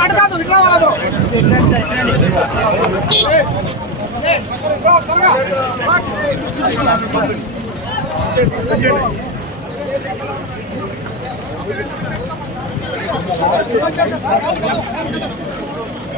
అడగాదు ఇట్లా రాదు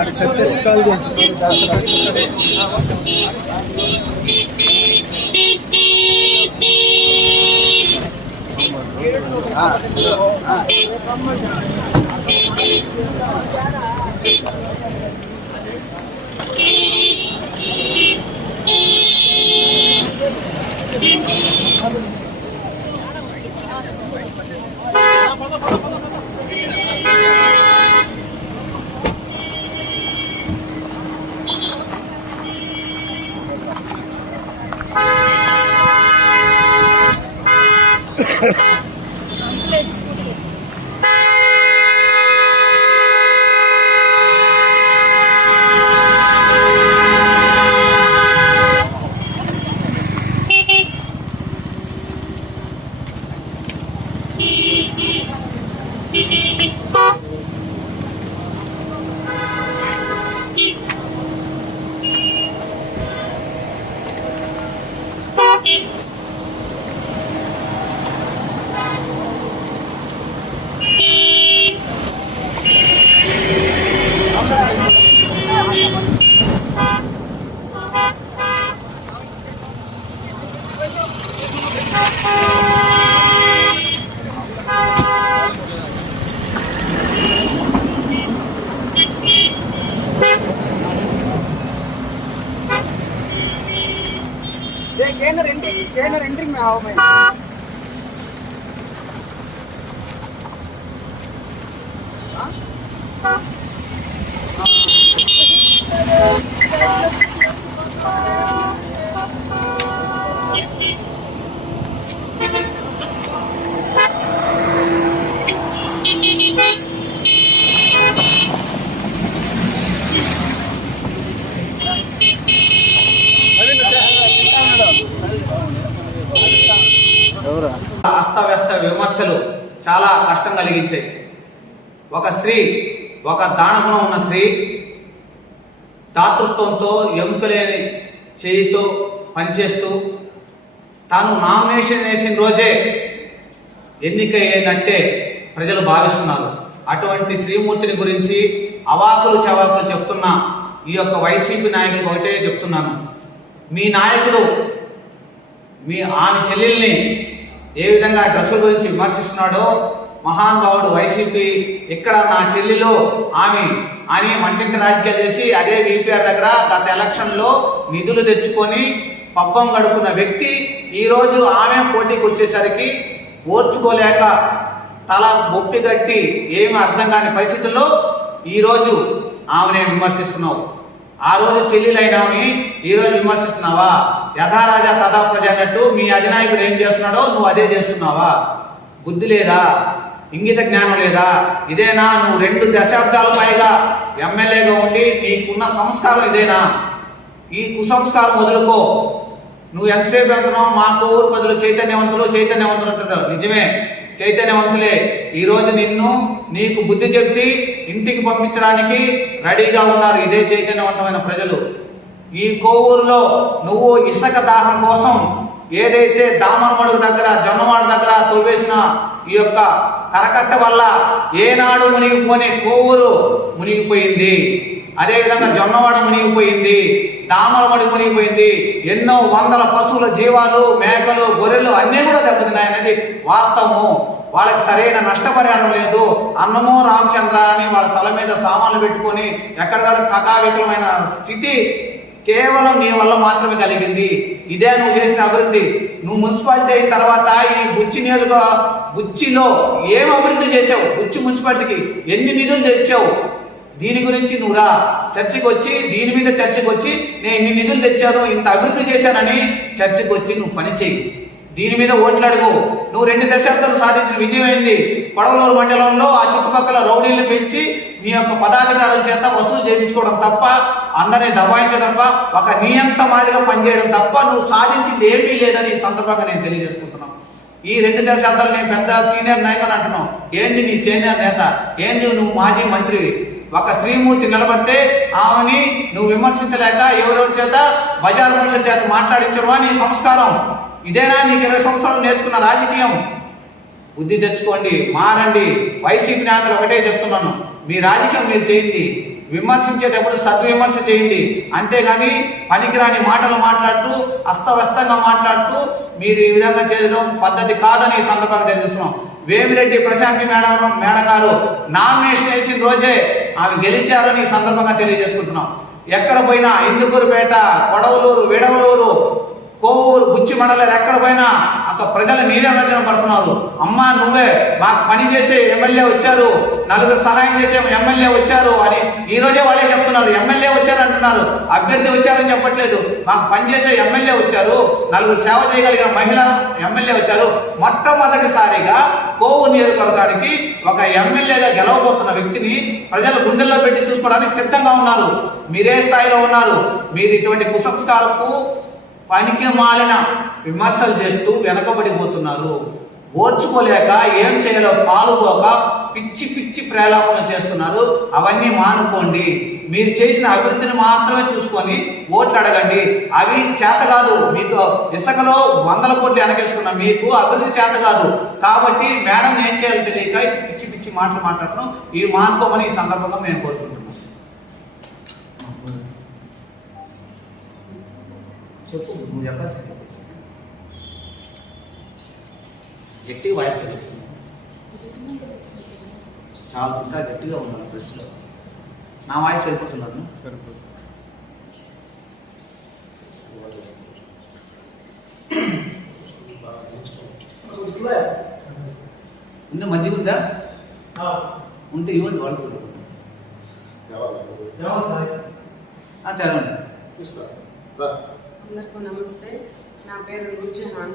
అది సత్యస్ call Thank you. Ha ha ha! ஏன்னா ரெண்டு ஏன்னா ரெண்டுமே ஆகும்? ఒక స్త్రీ ఒక దానగుణం ఉన్న స్త్రీ దాతృత్వంతో ఎముకలేని చేయితో పనిచేస్తూ తాను నామినేషన్ వేసిన రోజే ఎన్నిక అయ్యేదంటే ప్రజలు భావిస్తున్నారు. అటువంటి శ్రీమూర్తిని గురించి అవాకులు చవాకులు చెప్తున్న ఈ యొక్క వైసీపీ నాయకులు ఒకటే చెప్తున్నాను. మీ నాయకుడు మీ ఆమె చెల్లెల్ని ఏ విధంగా డ్రెస్సుల గురించి విమర్శిస్తున్నాడో మహానుభావుడు వైసీపీ ఇక్కడ నా చెల్లిలో ఆమె అని మంటింటి రాజకీయాలు చేసి అదే విపిఆర్ దగ్గర గత ఎలక్షన్లో నిధులు తెచ్చుకొని పబ్బం గడుపుకున్న వ్యక్తి ఈరోజు ఆమె పోటీకి వచ్చేసరికి ఓర్చుకోలేక తల బొప్పి కట్టి ఏమి అర్థం కాని పరిస్థితుల్లో ఈరోజు ఆమెనే విమర్శిస్తున్నావు. ఆ రోజు చెల్లెలైనామని ఈ ఈరోజు విమర్శిస్తున్నావా? యథారాజా తథా ప్రజ అన్నట్టు మీ అధినాయకుడు ఏం చేస్తున్నాడో నువ్వు అదే చేస్తున్నావా? బుద్ధి లేదా? ఇంగిత జ్ఞానం లేదా? ఇదేనా? నువ్వు రెండు దశాబ్దాల పైగా ఎమ్మెల్యేగా ఉండి నీకున్న సంస్కారం ఇదేనా? ఈ కుసంస్కారం వదులుకో. నువ్వు ఎంతసేపు అంటున్నావు మా ఊరు ప్రజలు చైతన్యవంతులు చైతన్యవంతులు అంటున్నారు నిజమే. చైతన్యవంతులే. ఈరోజు నిన్ను నీకు బుద్ధి చెప్పి ఇంటికి పంపించడానికి రెడీగా ఉన్నారు ఇదే చైతన్యవంతమైన ప్రజలు. ఈ కోవూరులో నువ్వు ఇసుక దాహం కోసం ఏదైతే దామనమడుగు దగ్గర జొన్నవాడ దగ్గర తవ్వేసిన ఈ యొక్క కరకట్ట వల్ల ఏనాడు మునిగిపోని కోవూరు మునిగిపోయింది. అదేవిధంగా జొన్నవాడ మునిగిపోయింది డామరమడి మునిగిపోయింది ఎన్నో వందల పశువుల జీవాలు మేకలు గొర్రెలు అన్నీ కూడా దెబ్బతిన్నాయనేది వాస్తవము. వాళ్ళకి సరైన నష్టపరిహారం లేదు. అన్నమో రామచంద్ర అని వాళ్ళ తల మీద సామాన్లు పెట్టుకొని ఎక్కడికక్కడ కథావికలమైన స్థితి కేవలం నీ వల్ల మాత్రమే కలిగింది. ఇదే నువ్వు చేసిన అభివృద్ధి. నువ్వు మున్సిపాలిటీ అయిన తర్వాత ఈ బుచ్చి నియోజక బుచ్చిలో ఏం అభివృద్ధి చేసావు బుచ్చి మున్సిపాలిటీకి ఎన్ని నిధులు తెచ్చావు? దీని గురించి నువ్వు రా. చర్చికి వచ్చి దీని మీద చర్చకు వచ్చి నేను ఇన్ని నిధులు తెచ్చాను ఇంత అభివృద్ధి చేశానని చర్చకు వచ్చి నువ్వు పని చెయ్యి. దీని మీద ఓట్లాడుకో నువ్వు రెండు దశాబ్దాలు సాధించిన విజయం ఏంది? కొడవలూరు మండలంలో ఆ చుట్టుపక్కల రౌడీలు పెంచి నీ యొక్క పదాధికారుల చేత వసూలు చేయించుకోవడం తప్ప అందరినీ దబాయించడం తప్ప ఒక నియంత మాదిరిగా పనిచేయడం తప్ప నువ్వు సాధించింది ఏమీ లేదని ఈ సందర్భంగా నేను తెలియజేసుకుంటున్నాను. ఈ రెండు దశాబ్దాలు నేను పెద్ద సీనియర్ నాయకులు అంటున్నావు ఏంది నీ సీనియర్ నేత? ఏంది నువ్వు మాజీ మంత్రివి ఒక శ్రీమూర్తి నిలబడితే ఆమెని నువ్వు విమర్శించలేక ఎవరెవరి చేత? బజార్ మనుషుల చేత మాట్లాడించడమా నీ సంస్కారం? ఇదేనా నీకు ఇరవై సంవత్సరాలు నేర్చుకున్న రాజకీయం? బుద్ధి తెచ్చుకోండి మారండి. వైసీపీ నేతలు ఒకటే చెప్తున్నాను. మీ రాజకీయం మీరు చేయండి. విమర్శించేటప్పుడు సద్విమర్శ చేయండి. అంతేగాని పనికిరాని మాటలు మాట్లాడుతూ అస్తవ్యస్తంగా మాట్లాడుతూ మీరు ఈ విధంగా చేయడం పద్ధతి కాదని ఈ సందర్భంగా తెలియజేస్తున్నాం. వేమిరెడ్డి ప్రశాంతి మేడం మేడం గారు నామినేషన్ వేసిన రోజే ఆమె గెలిచారని ఈ సందర్భంగా తెలియజేసుకుంటున్నాం. ఎక్కడ పోయినా ఇందుకూరుపేట కొడవలూరు విడవలూరు కోవూరు బుచ్చి మండలాలు ఎక్కడ పోయినా అక్కడ ప్రజల ప్రజలు పడుతున్నారు. అమ్మా నువ్వే మాకు పని చేసే ఎమ్మెల్యే వచ్చారు. నలుగురు సహాయం చేసే ఎమ్మెల్యే వచ్చారు అని ఈ రోజే వాళ్ళే చెప్తున్నారు. ఎమ్మెల్యే వచ్చారు అంటున్నారు. అభ్యర్థి వచ్చారని చెప్పట్లేదు. మాకు పనిచేసే ఎమ్మెల్యే వచ్చారు. నలుగురు సేవ చేయగలిగిన మహిళ ఎమ్మెల్యే వచ్చారు. మొట్టమొదటిసారిగా కోవు నియోజకవర్గానికి ఒక ఎమ్మెల్యేగా గెలవబోతున్న వ్యక్తిని ప్రజలు గుండెల్లో పెట్టి చూసుకోవడానికి సిద్ధంగా ఉన్నారు. మీరే స్థాయిలో ఉన్నారు. మీరు ఇటువంటి కుసంస్కారపు పనికి మాలిన విమర్శలు చేస్తూ వెనకబడిపోతున్నారు. ఓర్చుకోలేక ఏం చేయాలో పాలుపోక పిచ్చి పిచ్చి ప్రేలాపన చేస్తున్నారు. అవన్నీ మానుకోండి. మీరు చేసిన అభివృద్ధిని మాత్రమే చూసుకొని ఓట్లు అడగండి అవి చేత కాదు. మీకు ఇసుకలో వందల కోట్లు వెనకేసుకున్న మీకు అభివృద్ధి చేత కాదు. కాబట్టి మేడం ఏం చేయాలో తెలియక పిచ్చి పిచ్చి మాటలు మాట్లాడటం ఈ మానుకోమని ఈ సందర్భంగా మేము కోరుకుంటున్నాం. చెప్పు నువ్వు చెప్పాల్సి గట్టిగా వాయిస్ చాలా ఇంకా గట్టిగా ఉన్నాను ప్రెస్లో నా వాయిస్ సరిపోతున్నాను ఉంది? మజ్జిగ ఉందా? ఉంటే ఇవ్వండి వాళ్ళు. ఆ, తెరండి అందరికీ నమస్తే. నా పేరు నూర్జహాన్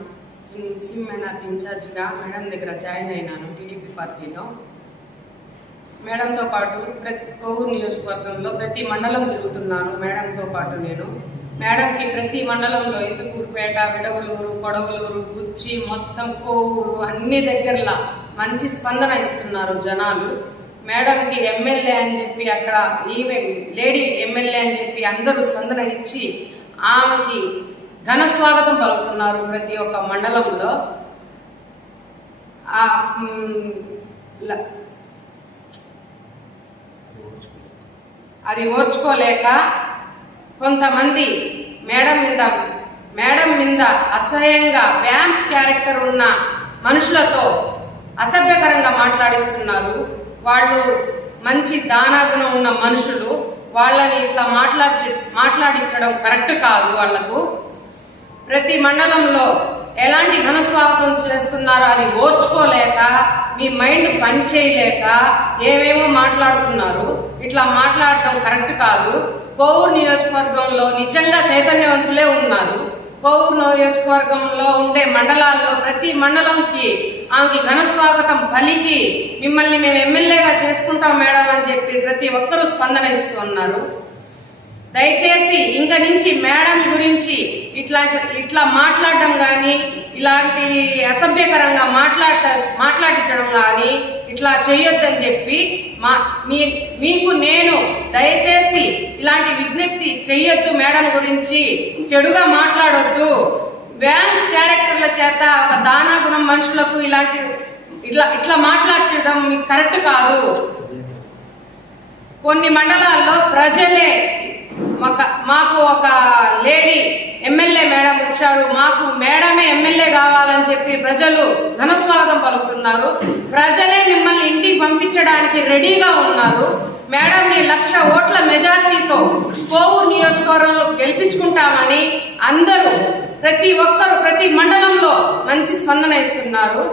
నేను ముస్లిం మైనార్టీ ఇన్ఛార్జిగా మేడం దగ్గర జాయిన్ అయినాను టీడీపీ పార్టీలో. మేడంతో పాటు ప్రతి కోవూరు నియోజకవర్గంలో ప్రతి మండలం తిరుగుతున్నాను మేడంతో పాటు నేను. మేడంకి ప్రతి మండలంలో ఇందుకూరుపేట విడవలూరు కొడవలూరు గుచ్చి మొత్తం కోవూరు అన్ని దగ్గరలా మంచి స్పందన ఇస్తున్నారు జనాలు. మేడంకి ఎమ్మెల్యే అని చెప్పి అక్కడ ఈవెన్ లేడీ ఎమ్మెల్యే అని చెప్పి అందరూ స్పందన ఇచ్చి ఆమెకి ఘన స్వాగతం పలుకుతున్నారు ప్రతి ఒక్క మండలంలో. ఆ, అది ఓర్చుకోలేక కొంతమంది మేడం మీద మేడం మీద అసహ్యంగా వ్యాంప్ క్యారెక్టర్ ఉన్న మనుషులతో అసభ్యకరంగా మాట్లాడిస్తున్నారు. వాళ్ళు మంచి దానాగుణం ఉన్న మనుషులు. వాళ్ళని ఇట్లా మాట్లాడి మాట్లాడించడం కరెక్ట్ కాదు వాళ్ళకు. ప్రతి మండలంలో ఎలాంటి ఘన స్వాగతం చేస్తున్నారో అది ఓర్చుకోలేక మీ మైండ్ పని చేయలేక ఏమేమో మాట్లాడుతున్నారు. ఇట్లా మాట్లాడటం కరెక్ట్ కాదు. కోవూరు నియోజకవర్గంలో నిజంగా చైతన్యవంతులే ఉన్నారు. కోవూరు నియోజకవర్గంలో ఉండే మండలాల్లో ప్రతి మండలంకి ఆమెకి ఘన స్వాగతం పలికి. మిమ్మల్ని మేము ఎమ్మెల్యేగా చేసుకుంటాం మేడం అని చెప్పి ప్రతి ఒక్కరూ స్పందన ఇస్తున్నారు దయచేసి ఇంక నుంచి మేడం గురించి ఇట్లాంటి ఇట్లా మాట్లాడటం కానీ ఇలాంటి అసభ్యకరంగా మాట్లాడ మాట్లాడించడం కానీ ఇట్లా చేయొద్దని చెప్పి మా మీ మీకు నేను దయచేసి ఇలాంటి విజ్ఞప్తి చెయ్యొద్దు మేడం గురించి. చెడుగా మాట్లాడొద్దు. వ్యాన్ క్యారెక్టర్ల చేత ఒక దానా గుణం మనుషులకు ఇలాంటి ఇట్లా ఇట్లా మాట్లాడడం మీకు కరెక్ట్ కాదు. కొన్ని మండలాల్లో ప్రజలే మాకు ఒక లేడీ ఎమ్మెల్యే మేడం వచ్చారు మాకు మేడమే ఎమ్మెల్యే కావాలని చెప్పి ప్రజలు ఘనస్వాగతం పలుకుతున్నారు. ప్రజలే మిమ్మల్ని ఇంటికి పంపించడానికి రెడీగా ఉన్నారు. మేడంని లక్ష ఓట్ల మెజార్టీతో కోవూరు నియోజకవర్గంలో గెలిపించుకుంటామని అందరూ ప్రతి ఒక్కరు ప్రతి మండలంలో మంచి స్పందన ఇస్తున్నారు.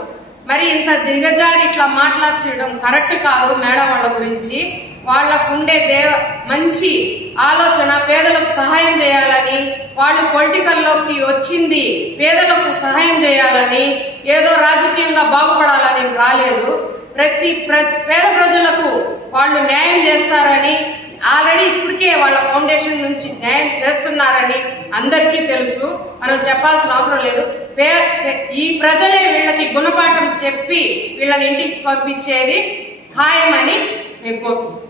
మరి ఇంత దిగజారి ఇట్లా మాట్లాడడం కరెక్ట్ కాదు మేడం వాళ్ళ గురించి. వాళ్ళకు ఉండే దేవ మంచి ఆలోచన పేదలకు సహాయం చేయాలని వాళ్ళు పొలిటికల్లోకి వచ్చింది పేదలకు సహాయం చేయాలని ఏదో రాజకీయంగా బాగుపడాలని రాలేదు. ప్రతి ప్ర పేద ప్రజలకు వాళ్ళు న్యాయం చేస్తారని ఆల్రెడీ ఇప్పటికే వాళ్ళ ఫౌండేషన్ నుంచి న్యాయం చేస్తున్నారని అందరికీ తెలుసు. మనం చెప్పాల్సిన అవసరం లేదు. ఈ ప్రజలే వీళ్ళకి గుణపాఠం చెప్పి వీళ్ళని ఇంటికి పంపించేది ఖాయమని నేను కోరుకుంటున్నాను.